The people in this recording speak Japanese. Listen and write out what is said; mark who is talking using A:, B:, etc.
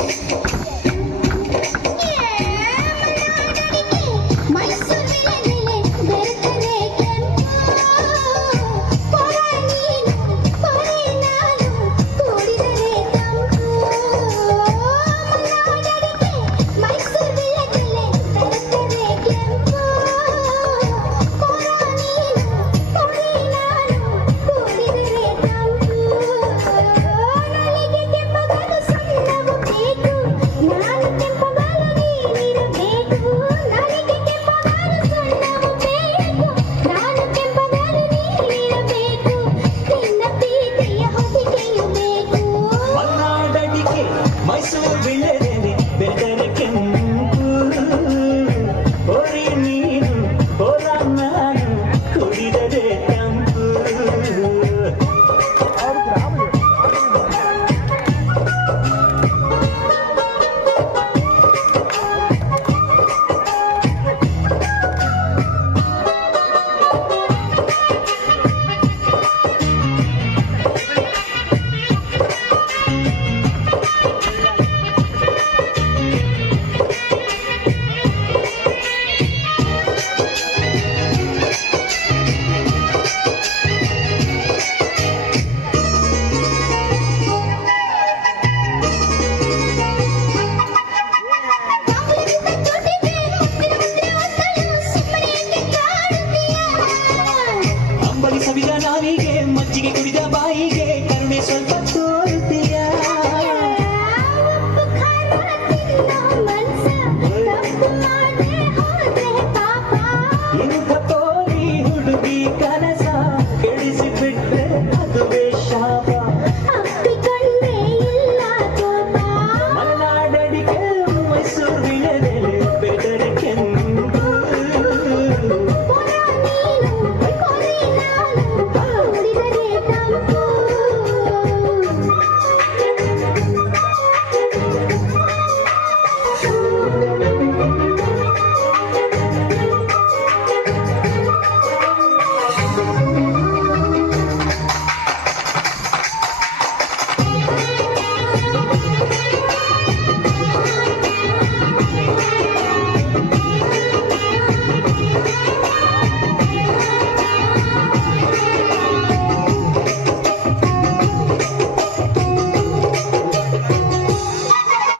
A: よっしゃ!
B: Bye.